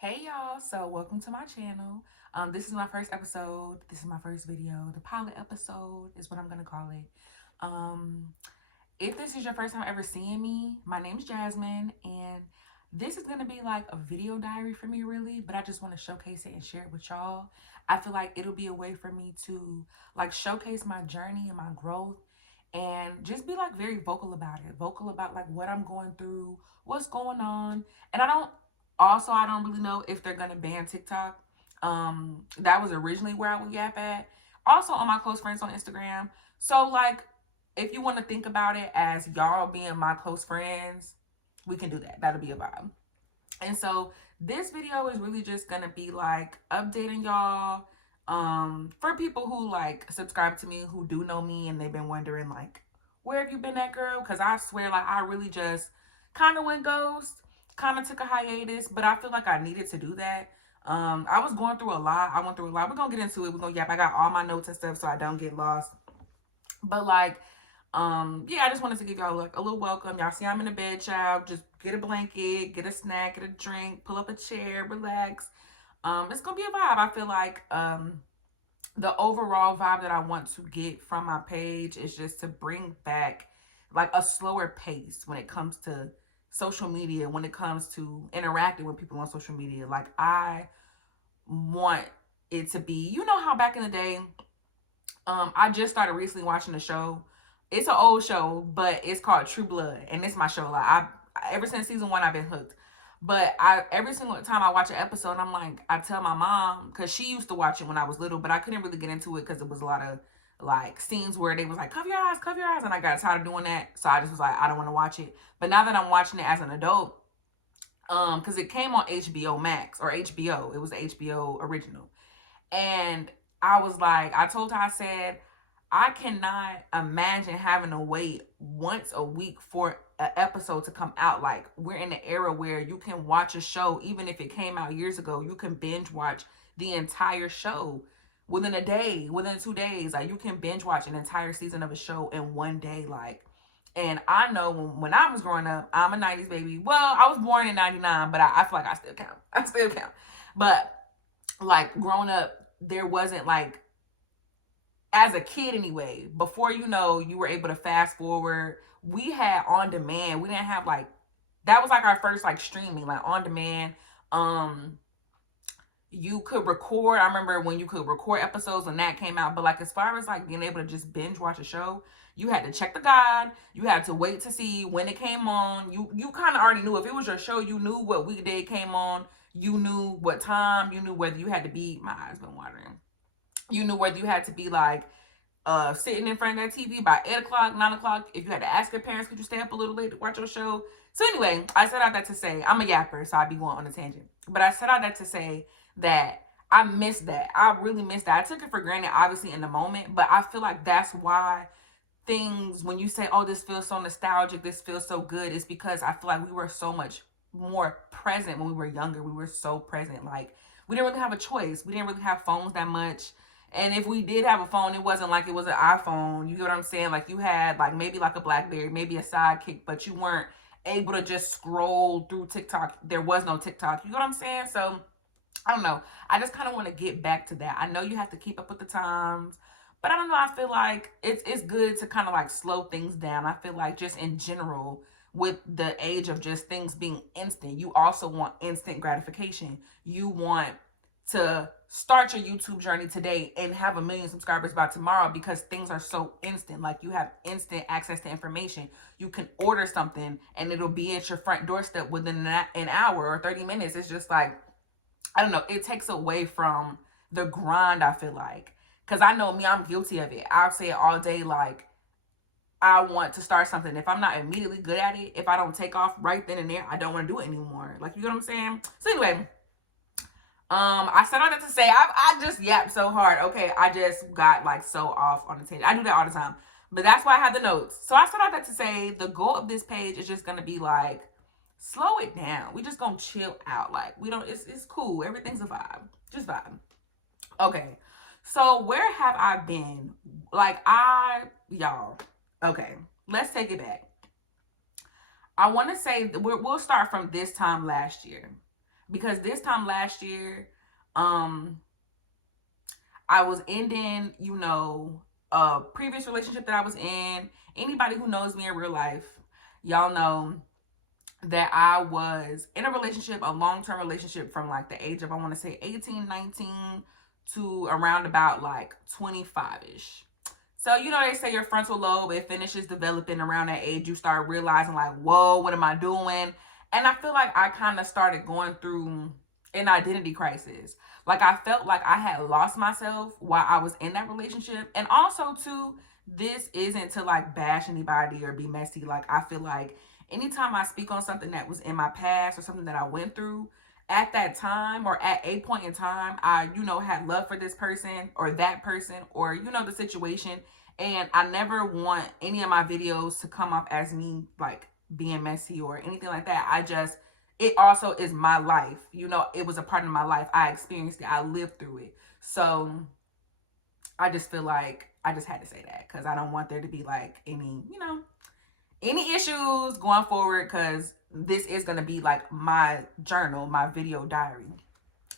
Hey y'all, so welcome to my channel. This is my first episode. This is my first video. The pilot episode is what I'm gonna call it. Um, if this is your first time ever seeing me, my name is Jasmine, and this is gonna be like a video diary for me, really. But I just want to showcase it and share it with y'all. I feel like it'll be a way for me to like showcase my journey and my growth, and just be like very vocal about it. Vocal about like what I'm going through, what's going on, and I don't really know if they're gonna ban TikTok. That was originally where I would yap at. Also on my close friends on Instagram. So like if you want to think about it as y'all being my close friends, we can do that. That'll be a vibe. And so this video is really just gonna be like updating y'all. For people who like subscribe to me, who do know me, and they've been wondering like, where have you been at, girl? Because I swear, like, I really just kind of went ghost, kind of took a hiatus, but I feel like I needed to do that. I was going through a lot. I went through a lot. We're gonna get into it. We're gonna yap. I got all my notes and stuff so I don't get lost. But like, yeah, I just wanted to give y'all like a little welcome. Y'all see I'm in the bed, child. Just get a blanket, get a snack, get a drink, pull up a chair, relax. It's gonna be a vibe. I feel like the overall vibe that I want to get from my page is just to bring back like a slower pace when it comes to social media, when it comes to interacting with people on social media. Like I want it to be, you know how back in the day, I just started recently watching the show. It's an old show, but it's called True Blood, and it's my show. Like I ever since season one, I've been hooked. But I every single time I watch an episode, I'm like, I tell my mom because she used to watch it when I was little, but I couldn't really get into it because it was a lot of like scenes where they was like cover your eyes, and I got tired of doing that, so I just was like, I don't want to watch it. But now that I'm watching it as an adult, because it came on HBO Max or HBO, it was the HBO original, and I was like, I told her, I said, I cannot imagine having to wait once a week for an episode to come out. Like, we're in an era where you can watch a show, even if it came out years ago, you can binge watch the entire show within a day, within 2 days. Like, you can binge watch an entire season of a show in one day. Like, and I know when I was growing up, I'm a 90s baby. Well, I was born in 99, but I feel like I still count. I still count. But like growing up, there wasn't like, as a kid anyway, before you were able to fast forward, we had on demand. We didn't have like, that was like our first like streaming, like on demand. um you could record. I remember when you could record episodes when that came out, but like as far as like being able to just binge watch a show, you had to check the guide. You had to wait to see when it came on. You kind of already knew if it was your show. You knew what weekday it came on. You knew what time. You knew whether you had to be, my eyes been watering, you knew whether you had to be like sitting in front of that TV by 8 o'clock, 9 o'clock. If you had to ask your parents, could you stay up a little late to watch your show? So anyway, I said all that to say, I'm a yapper, so I'd be going on a tangent. But I said all that to say that I missed that. I really missed that. I took it for granted, obviously, in the moment, but I feel like that's why things, when you say, oh, this feels so nostalgic, this feels so good, it's because I feel like we were so much more present when we were younger. We were so present. Like, we didn't really have a choice. We didn't really have phones that much. And if we did have a phone, it wasn't like it was an iPhone. You get what I'm saying? Like, you had like maybe like a BlackBerry, maybe a Sidekick, but you weren't able to just scroll through TikTok. There was no TikTok. You know what I'm saying? So I don't know. I just kind of want to get back to that. I know you have to keep up with the times, but I don't know. I feel like it's good to kind of like slow things down. I feel like just in general, with the age of just things being instant, you also want instant gratification. You want to start your YouTube journey today and have 1 million subscribers by tomorrow because things are so instant. Like, you have instant access to information. You can order something and it'll be at your front doorstep within an hour or 30 minutes. It's just like, I don't know, it takes away from the grind, I feel like. Because I know me, I'm guilty of it. I'll say it all day, like, I want to start something. If I'm not immediately good at it, if I don't take off right then and there, I don't want to do it anymore. Like, you know what I'm saying? So anyway, I said all that to say, I just yapped so hard. Okay, I just got like so off on the tangent. I do that all the time. But that's why I have the notes. So I said all that to say the goal of this page is just gonna be like, slow it down. We just gonna chill out. Like, we don't, it's cool. Everything's a vibe. Just vibe. Okay. So where have I been? Like, y'all, okay, let's take it back. I want to say we'll start from this time last year. because this time last year, I was ending, you know, a previous relationship that I was in. Anybody who knows me in real life, y'all know that I was in a relationship, a long-term relationship from like the age of, I want to say 18, 19 to around about like 25-ish. So, you know, they say your frontal lobe, it finishes developing around that age. You start realizing like, whoa, what am I doing? And I feel like I kind of started going through an identity crisis. Like I felt like I had lost myself while I was in that relationship. And also too, this isn't to like bash anybody or be messy. Like I feel like anytime I speak on something that was in my past or something that I went through, at that time or at a point in time, I, you know, had love for this person or that person or, you know, the situation. And I never want any of my videos to come off as me like being messy or anything like that. It also is my life. You know, it was a part of my life. I experienced it. I lived through it. So I just feel like I just had to say that because I don't want there to be like any, you know, any issues going forward, because this is going to be like my journal, my video diary.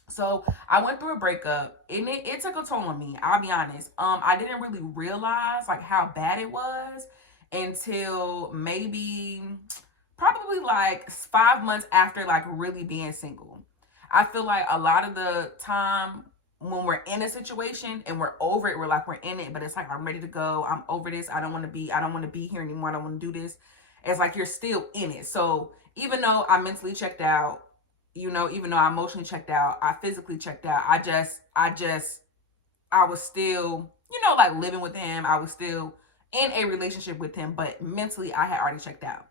So I went through a breakup and it took a toll on me. I'll be honest. I didn't really realize like how bad it was until maybe probably like 5 months after like really being single. I feel like a lot of the time when we're in a situation and we're over it, we're like we're in it, but it's like I'm ready to go. I'm over this. I don't want to be here anymore. I don't want to do this. It's like you're still in it. So even though I mentally checked out, you know, even though I emotionally checked out, I physically checked out. I was still, you know, like living with him. I was still in a relationship with him, but mentally I had already checked out.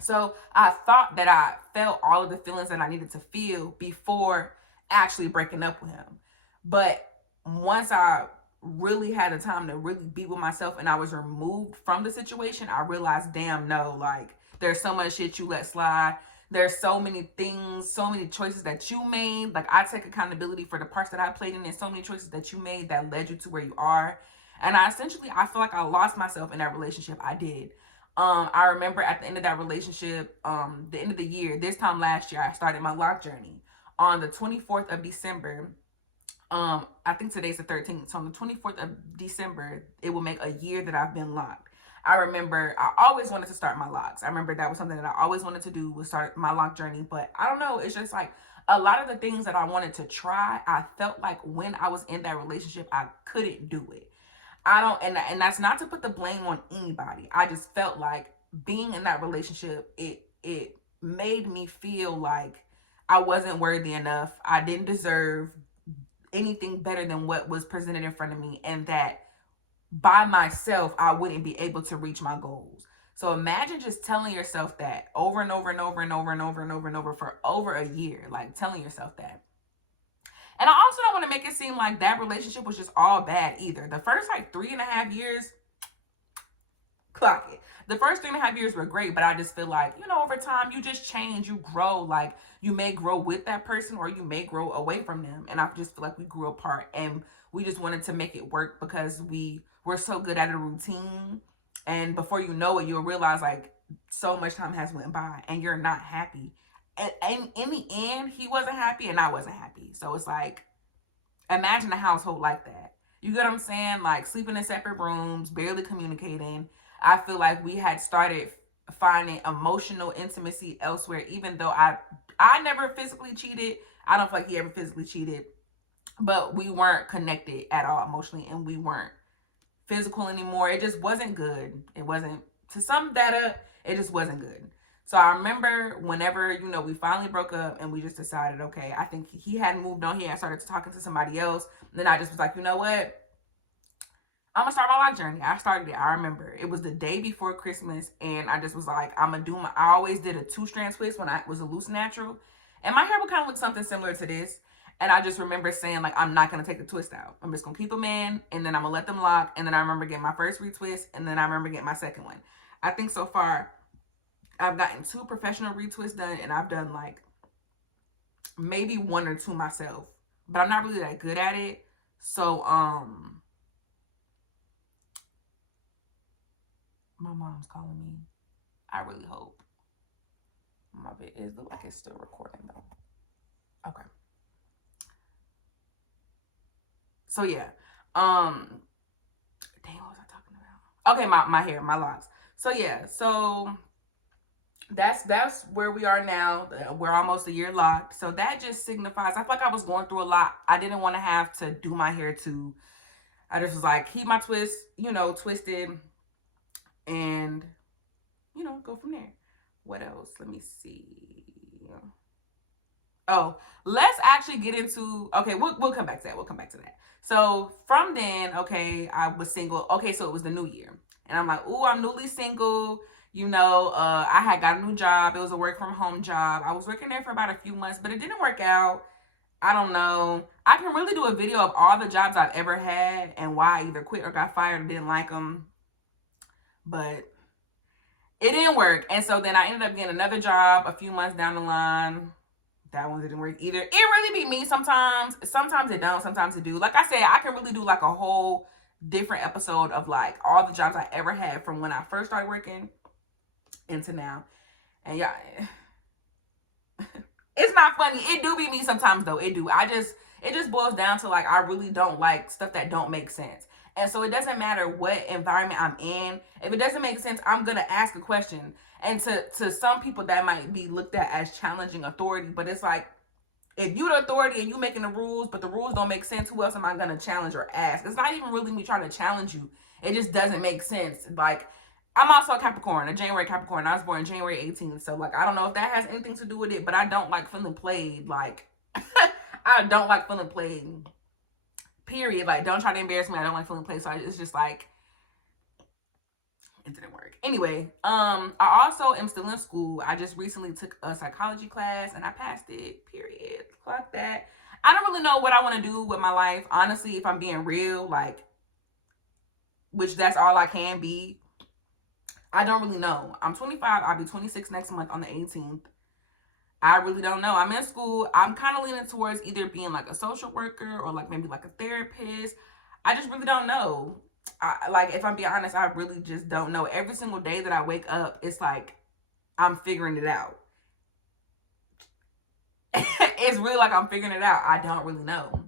So I thought that I felt all of the feelings that I needed to feel before actually breaking up with him. But once I really had the time to really be with myself and I was removed from the situation, I realized, damn, no, like there's so much shit you let slide. There's so many things, so many choices that you made. Like I take accountability for the parts that I played in, and so many choices that you made that led you to where you are. And I feel like I lost myself in that relationship. I did. I remember at the end of that relationship, the end of the year, this time last year, I started my lock journey on the 24th of December. I think today's the 13th. So on the 24th of December, it will make a year that I've been locked. I remember I always wanted to start my locks. I remember that was something that I always wanted to do, was start my lock journey. But I don't know, it's just like a lot of the things that I wanted to try, I felt like when I was in that relationship, I couldn't do it. I don't, and that's not to put the blame on anybody. I just felt like being in that relationship, it made me feel like I wasn't worthy enough. I didn't deserve anything better than what was presented in front of me, and that by myself I wouldn't be able to reach my goals. So imagine just telling yourself that over and over and over and over and over and over and over for over a year, like telling yourself that. And I also don't want to make it seem like that relationship was just all bad either. The first like 3.5 years, clock it. The first 3.5 years were great, but I just feel like, you know, over time you just change, you grow. Like you may grow with that person or you may grow away from them. And I just feel like we grew apart and we just wanted to make it work because we were so good at a routine. And before you know it, you'll realize like so much time has went by and you're not happy. And in the end, he wasn't happy and I wasn't happy. So it's like, imagine a household like that. You get what I'm saying? Like sleeping in separate rooms, barely communicating. I feel like we had started finding emotional intimacy elsewhere, even though I never physically cheated. I don't feel like he ever physically cheated, but we weren't connected at all emotionally, and we weren't physical anymore. It just wasn't good. It wasn't, to sum that up, it just wasn't good. So I remember whenever, you know, we finally broke up and we just decided, okay, I think he hadn't moved on. He had started talking to somebody else. And then I just was like, you know what? I'm gonna start my lock journey. I started it. I remember it was the day before Christmas, and I just was like, I'm gonna do my. I always did a 2-strand twist when I was a loose natural, and my hair would kind of look something similar to this. And I just remember saying like, I'm not gonna take the twist out. I'm just gonna keep them in, and then I'm gonna let them lock. And then I remember getting my first retwist, and then I remember getting my second one. I think so far I've gotten 2 professional retwists done, and I've done like maybe 1 or 2 myself, but I'm not really that good at it. So my mom's calling me. I really hope. My bit is look like it's still recording though. So yeah. Dang, what was I talking about? Okay, my hair, my locks. So yeah, so that's where we are now. We're almost a year locked. So that just signifies, I feel like I was going through a lot. I didn't want to have to do my hair too. I just was like, keep my twist, twisted, and go from there. What else? Let me see. Oh, let's actually get into, okay, we'll come back to that. We'll come back to that. So from then, okay, I was single. Okay, so it was the new year. And I'm like, ooh, I'm newly single. I had got a new job. It was a work from home job. I was working there for about a few months, but it didn't work out. I don't know. I can really do a video of all the jobs I've ever had and why I either quit or got fired or didn't like them. But it didn't work. And so then I ended up getting another job a few months down the line. That one didn't work either. It really be me sometimes. Sometimes it don't. Sometimes it do. Like I said, I can really do like a whole different episode of like all the jobs I ever had from when I first started working into now. And yeah, it's not funny. It do be me sometimes though. It do. It just boils down to like I really don't like stuff that don't make sense. And so it doesn't matter what environment I'm in. If it doesn't make sense, I'm gonna ask a question. And to some people that might be looked at as challenging authority, but it's like, if you're the authority and you making the rules, but the rules don't make sense, who else am I gonna challenge or ask? It's not even really me trying to challenge you. It just doesn't make sense. Like, I'm also a Capricorn, a January Capricorn. I was born January 18th. So like, I don't know if that has anything to do with it, but I don't like feeling played. Like, I don't like feeling played. Period. Like, don't try to embarrass me. I don't like feeling played. So it's just like, it didn't work. Anyway, I also am still in school. I just recently took a psychology class and I passed it. Period. Clock that. I don't really know what I want to do with my life. Honestly, if I'm being real, like, which that's all I can be. I don't really know. I'm 25. I'll be 26 next month on the 18th. I really don't know. I'm in school. I'm kind of leaning towards either being like a social worker or like maybe like a therapist. I just really don't know. Like, if I'm being honest, I really just don't know. Every single day that I wake up, it's like I'm figuring it out. It's really like I'm figuring it out. I don't really know.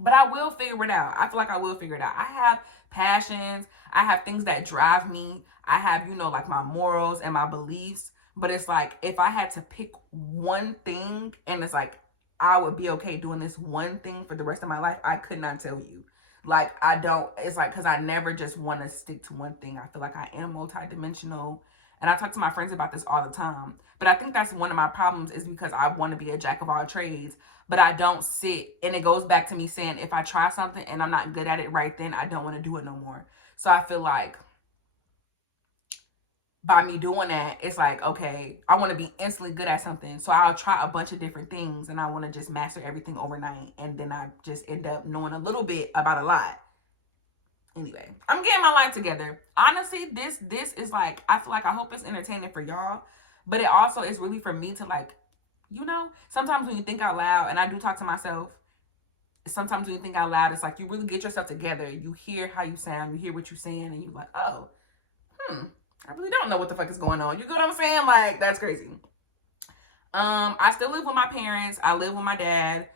But I will figure it out. I feel like I will figure it out. I have passions. I have things that drive me. I have, like my morals and my beliefs. But it's like, if I had to pick one thing and it's like, I would be okay doing this one thing for the rest of my life, I could not tell you. Like, I don't, it's like, because I never just want to stick to one thing. I feel like I am multidimensional. And I talk to my friends about this all the time. But I think that's one of my problems, is because I want to be a jack of all trades, but I don't sit. And it goes back to me saying, if I try something and I'm not good at it right then, I don't want to do it no more. So I feel like by me doing that, it's like, okay, I want to be instantly good at something. So I'll try a bunch of different things and I want to just master everything overnight. And then I just end up knowing a little bit about a lot. Anyway, I'm getting my life together. Honestly, this is like, I feel like, I hope it's entertaining for y'all, but it also is really for me to like, sometimes when you think out loud, and I do talk to myself, sometimes when you think out loud, it's like you really get yourself together. You hear how you sound, you hear what you're saying, and you're like, oh, I really don't know what the fuck is going on. You get what I'm saying? Like, that's crazy. I still live with my parents. I live with my dad.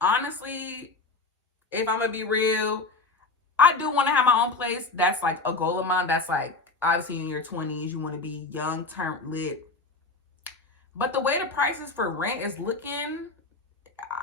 Honestly, if I'm gonna be real, I do want to have my own place. That's like a goal of mine. That's like, obviously in your 20s, you want to be young, term lit. But the way the prices for rent is looking,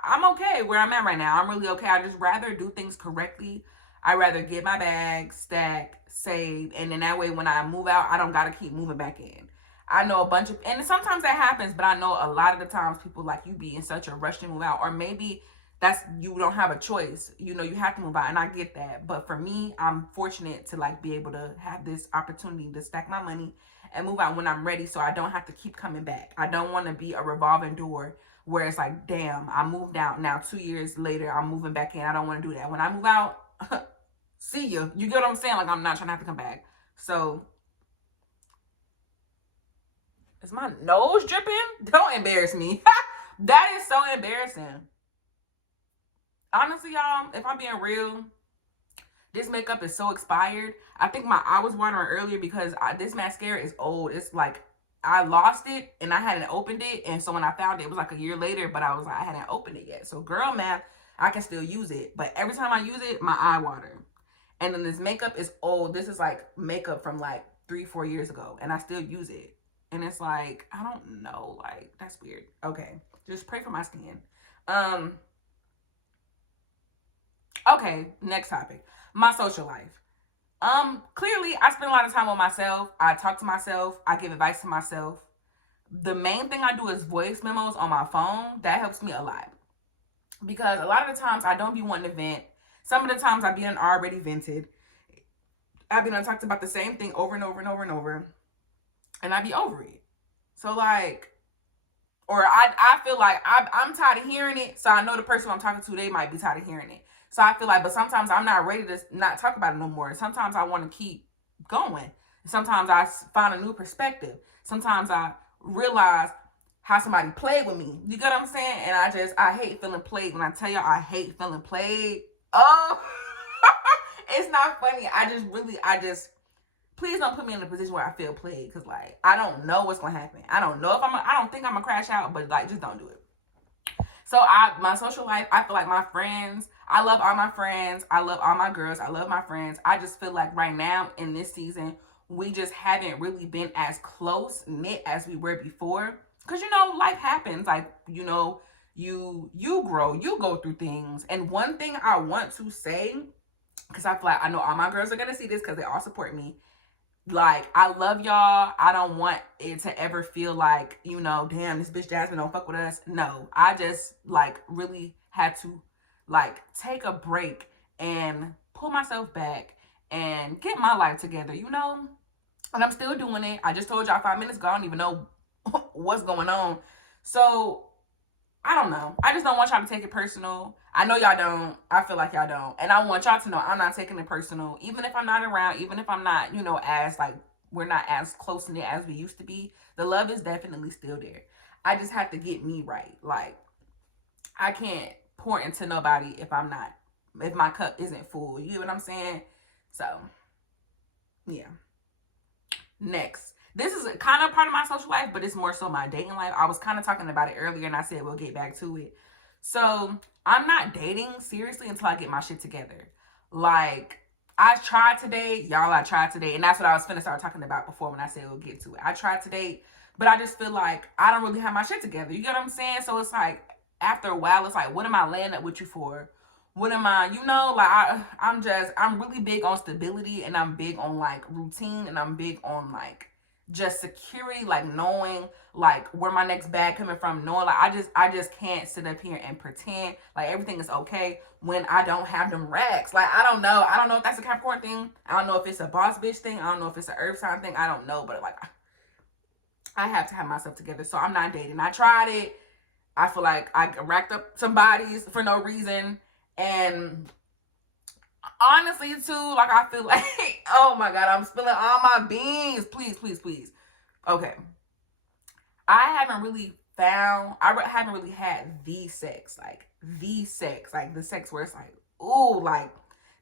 I'm okay where I'm at right now. I'm really okay. I just rather do things correctly. I rather get my bag, stack, save, and then that way when I move out, I don't gotta keep moving back in. I know a bunch of, and sometimes that happens, but I know a lot of the times people like, you be in such a rush to move out, or maybe that's, you don't have a choice. You have to move out, and I get that. But for me, I'm fortunate to like be able to have this opportunity to stack my money and move out when I'm ready, so I don't have to keep coming back. I don't want to be a revolving door where it's like, damn, I moved out, now 2 years later I'm moving back in. I don't want to do that. When I move out, see ya. You get what I'm saying? Like, I'm not trying to have to come back. So, is my nose dripping? Don't embarrass me. That is so embarrassing. Honestly, y'all, if I'm being real, this makeup is so expired. I think my eye was watering earlier because this mascara is old. It's like, I lost it and I hadn't opened it. And so when I found it, it was like a year later, but I hadn't opened it yet. So girl math, I can still use it. But every time I use it, my eye water. And then this makeup is old. This is like makeup from like 3-4 years ago. And I still use it. And it's like, I don't know. Like, that's weird. Okay. Just pray for my skin. Okay, next topic. My social life. Clearly I spend a lot of time on myself. I talk to myself. I give advice to myself. The main thing I do is voice memos on my phone. That helps me a lot. Because a lot of the times I don't be wanting to vent. Some of the times I be already vented. I've been talked about the same thing over and over and over and over. And I be over it. So like, or I feel like I'm tired of hearing it. So I know the person I'm talking to, they might be tired of hearing it. So I feel like, but sometimes I'm not ready to not talk about it no more. Sometimes I want to keep going. Sometimes I find a new perspective. Sometimes I realize how somebody played with me. You get what I'm saying? And I hate feeling played. When I tell y'all I hate feeling played, oh, it's not funny. Please don't put me in a position where I feel played. Because, like, I don't know what's going to happen. I don't know if I don't think I'm going to crash out. But, like, just don't do it. So, my social life, I feel like my friends, I love all my friends. I love all my girls. I love my friends. I just feel like right now in this season, we just haven't really been as close-knit as we were before. Because, you know, life happens. Like, you know, you grow. You go through things. And one thing I want to say, because I feel like I know all my girls are going to see this because they all support me. Like, I love y'all. I don't want it to ever feel like, you know, damn, this bitch Jasmine don't fuck with us. No, I just, like, really had to, like, take a break and pull myself back and get my life together, you know? And I'm still doing it. I just told y'all 5 minutes ago, I don't even know what's going on. So, I don't know. I just don't want y'all to take it personal. I know y'all don't. I feel like y'all don't. And I want y'all to know I'm not taking it personal. Even if I'm not around, even if I'm not, you know, as, like, we're not as close-knit as we used to be, the love is definitely still there. I just have to get me right. Like, I can't pour into nobody if my cup isn't full. You know what I'm saying? So, yeah. Next. This is kind of part of my social life, but it's more so my dating life. I was kind of talking about it earlier, and I said we'll get back to it. So, I'm not dating seriously until I get my shit together. Like, I tried to date. Y'all, I tried to date. And that's what I was finna start talking about before when I said we'll get to it. I tried to date, but I just feel like I don't really have my shit together. You get what I'm saying? So, it's like, after a while, it's like, what am I laying up with you for? What am I, you know, like, I'm really big on stability, and I'm big on, like, routine, and I'm big on, like, just security, like knowing like where my next bag coming from, knowing like I just can't sit up here and pretend like everything is okay when I don't have them racks. Like I don't know if that's a Capricorn thing. I don't know if it's a boss bitch thing. I don't know if it's an earth sign thing. I don't know, but like I have to have myself together. So I'm not dating. I tried it. I feel like I racked up some bodies for no reason, and honestly too, like I feel like oh my god, I'm spilling all my beans. Please. Okay, I haven't really had the sex, like the sex where it's like, ooh, like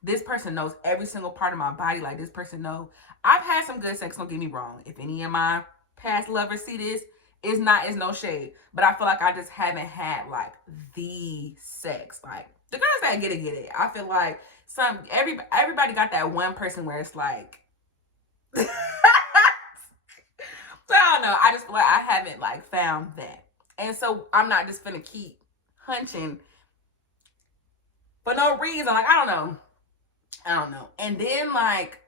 this person knows every single part of my body. Like this person know. I've had some good sex, don't get me wrong. If any of my past lovers see this, it's no shade, but I feel like I just haven't had like the sex. Like the girls that get it. I feel like everybody got that one person where it's like so I don't know. I just feel like I haven't like found that. And so I'm not just gonna keep hunching for no reason. Like I don't know. And then like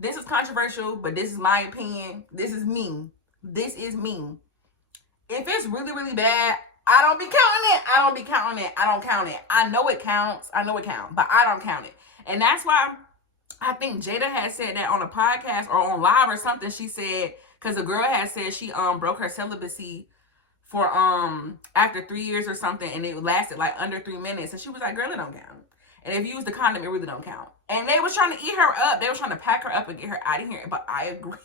this is controversial, but this is my opinion. This is me. If it's really, really bad, I don't be counting it. I don't count it. I know it counts, but I don't count it. And that's why I think Jada had said that on a podcast or on live or something. She said, because the girl had said she broke her celibacy for after 3 years or something, and it lasted like under 3 minutes. And she was like, girl, it don't count. And if you use the condom, it really don't count. And they was trying to eat her up. They was trying to pack her up and get her out of here. But I agree.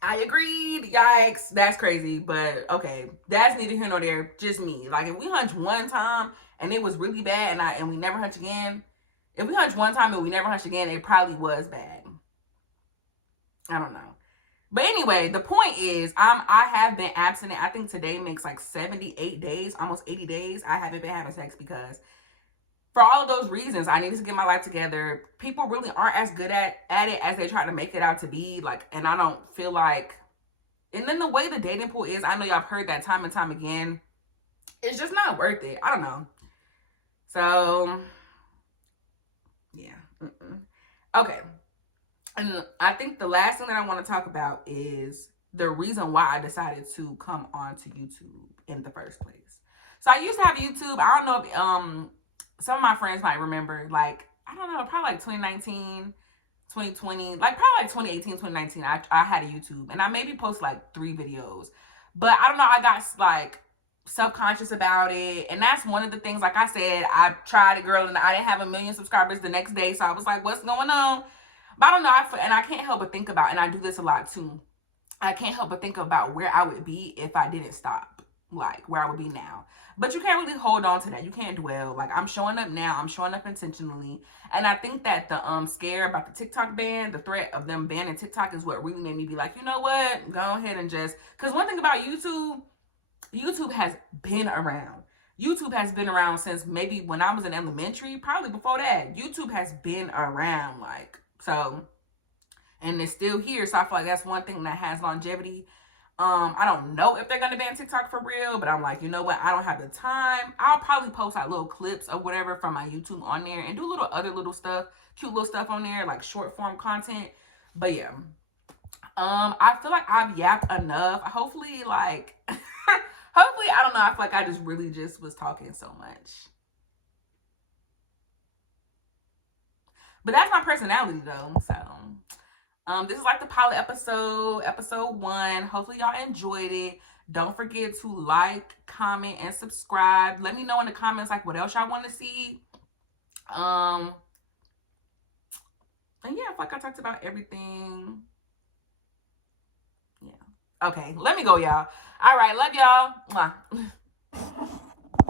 I agreed. Yikes. That's crazy. But okay. That's neither here nor there. Just me. Like if we hunch one time and it was really bad and we never hunch again. If we hunch one time and we never hunch again, it probably was bad. I don't know. But anyway, the point is, I have been abstinent. I think today makes like 78 days, almost 80 days. I haven't been having sex because for all of those reasons, I need to get my life together. People really aren't as good at it as they try to make it out to be. Like, and I don't feel like, and then the way the dating pool is, I know y'all have heard that time and time again. It's just not worth it. I don't know. So, yeah. Okay. And I think the last thing that I want to talk about is the reason why I decided to come onto YouTube in the first place. So I used to have YouTube. I don't know if some of my friends might remember, like, I don't know, probably like 2019, 2020, like probably like 2018, 2019, I had a YouTube and I maybe post like 3 videos. But I don't know, I got like self-conscious about it. And that's one of the things, like I said, I tried it, girl, and I didn't have 1 million subscribers the next day. So I was like, what's going on? But I don't know, and I can't help but think about, and I do this a lot too, I can't help but think about where I would be if I didn't stop, like where I would be now. But you can't really hold on to that. You can't dwell. Like, I'm showing up now. I'm showing up intentionally. And I think that the scare about the TikTok ban, the threat of them banning TikTok is what really made me be like, you know what? Go ahead and just, because one thing about YouTube has been around. YouTube has been around since maybe when I was in elementary, probably before that. YouTube has been around, like, so, and it's still here. So I feel like that's one thing that has longevity. I don't know if they're going to ban TikTok for real, but I'm like, you know what? I don't have the time. I'll probably post like little clips or whatever from my YouTube on there and do little other little stuff, cute little stuff on there, like short form content. But yeah, I feel like I've yapped enough. Hopefully, like, hopefully, I don't know. I feel like I just really just was talking so much. But that's my personality though, so. This is like the pilot episode 1. Hopefully y'all enjoyed it. Don't forget to like, comment, and subscribe. Let me know in the comments like what else y'all want to see. And yeah, I feel like I talked about everything. Yeah. Okay, let me go, y'all. All right, love y'all. Mwah.